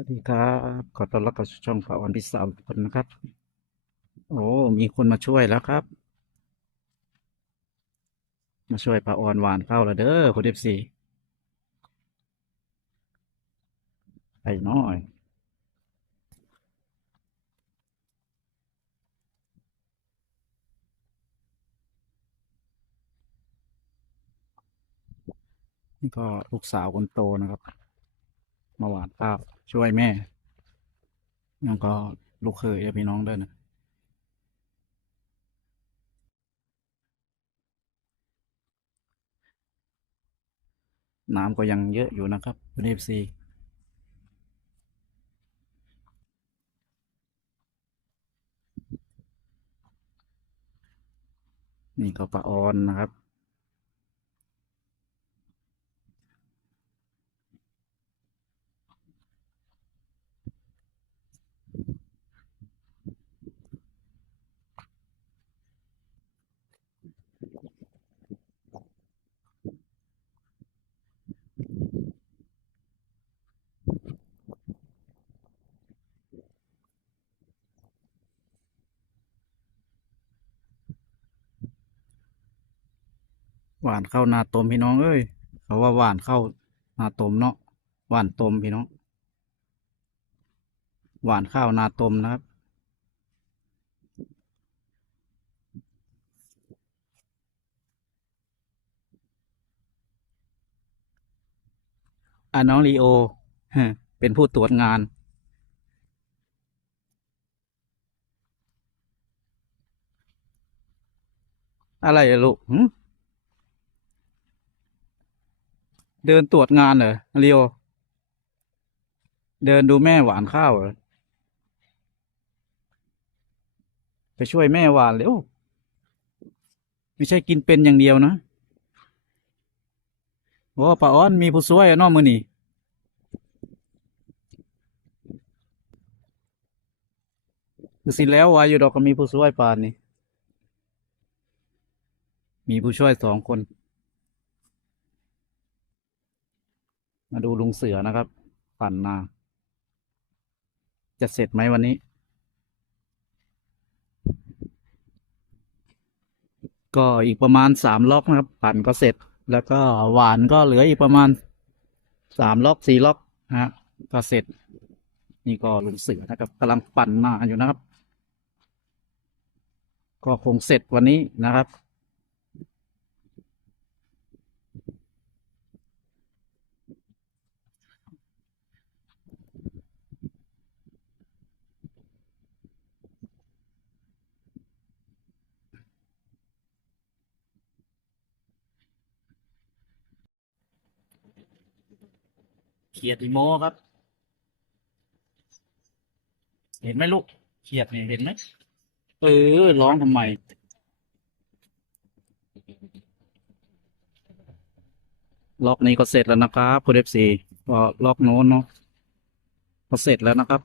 วัสดีครับ ขอต้อนรับเข้าสู่ช่องฝาวันพิสาวทุกคนนะครับ โอ้มีคนมาช่วยแล้วครับ มาช่วยป้าออนหวานเข้าแล้วเด้อคุณเอฟซีไปหน้อยนี่ก็ลูกสาวคนโตนะครับ มาหวานข้าว ช่วยแม่แล้วก็ลูกเคยและพี่น้องด้วยนะน้ำก็ยังเยอะอยู่นะครับคุณเอฟซีนี่ก็ปลาออนนะครับ หวานเข้าวนาตมพี่น้องเอ้ยเขาว่าหวานเข้าวนาตมเนาะหวานตมพี่น้อง หวานข้าวนาตมนะครับ อะน้องลีโอเป็นผู้ตรวจงานอะไรลูกหึ เดินตรวจงานเหรอลีโอเดินดูแม่หวานข้าวเหรอไปช่วยแม่หวานเร็วไม่ใช่กินเป็นอย่างเดียวนะโอ้ป้าอ้อนมีผู้ช่วยอะน้องมือนี่คือสิแล้ววายอยู่ดอกก็มีผู้ช่วยปานนี่มีผู้ช่วยสองคน มาดูลุงเสือนะครับปั่นนา จะเสร็จไหมวันนี้ ก็อีกประมาณสามล็อกนะครับ ปั่นก็เสร็จ แล้วก็หวานก็เหลืออีกประมาณสามล็อกสี่ล็อกนะฮะ ก็เสร็จ นี่ก็ลุงเสือนะครับกำลังปั่นนาอยู่นะครับ ก็คงเสร็จวันนี้นะครับ เขียดอีโมครับ เห็นไหมลูก เขียดเนี่ยเห็นไหมเออร้องทำไม ล็อกนี้ก็เสร็จแล้วนะครับคุณเอฟซีก็ล็อกโน้นเนาะก็เสร็จแล้วนะครับ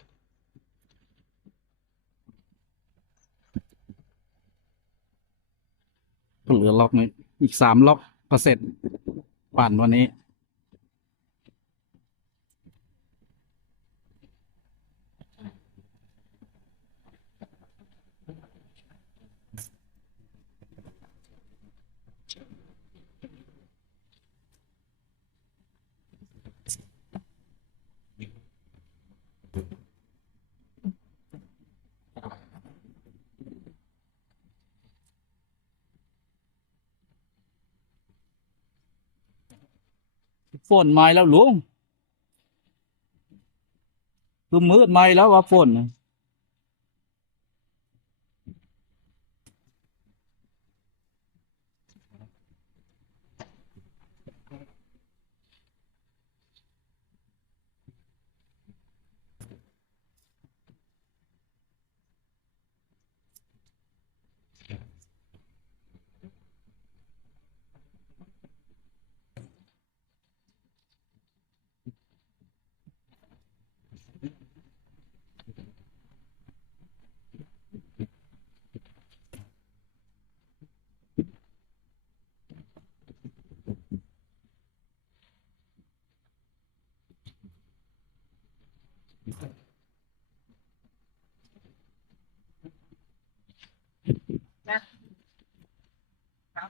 ก็เหลือล็อกนี้อีกสามล็อกก็เสร็จปั่นวันนี้ ฝนมาแล้วลุงคือมืดมาแล้วว่าฝน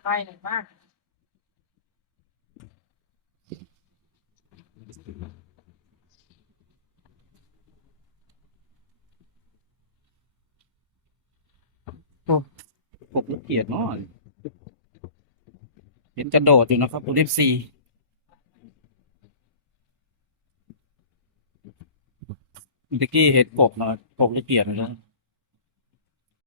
ไปหนึ่งมากปกลียดเนาะเห็นกระโดดอยู่นะครับตัวเอฟซีเมื่อกี้เห็นปกเนาะปกละเอียดเลยนะ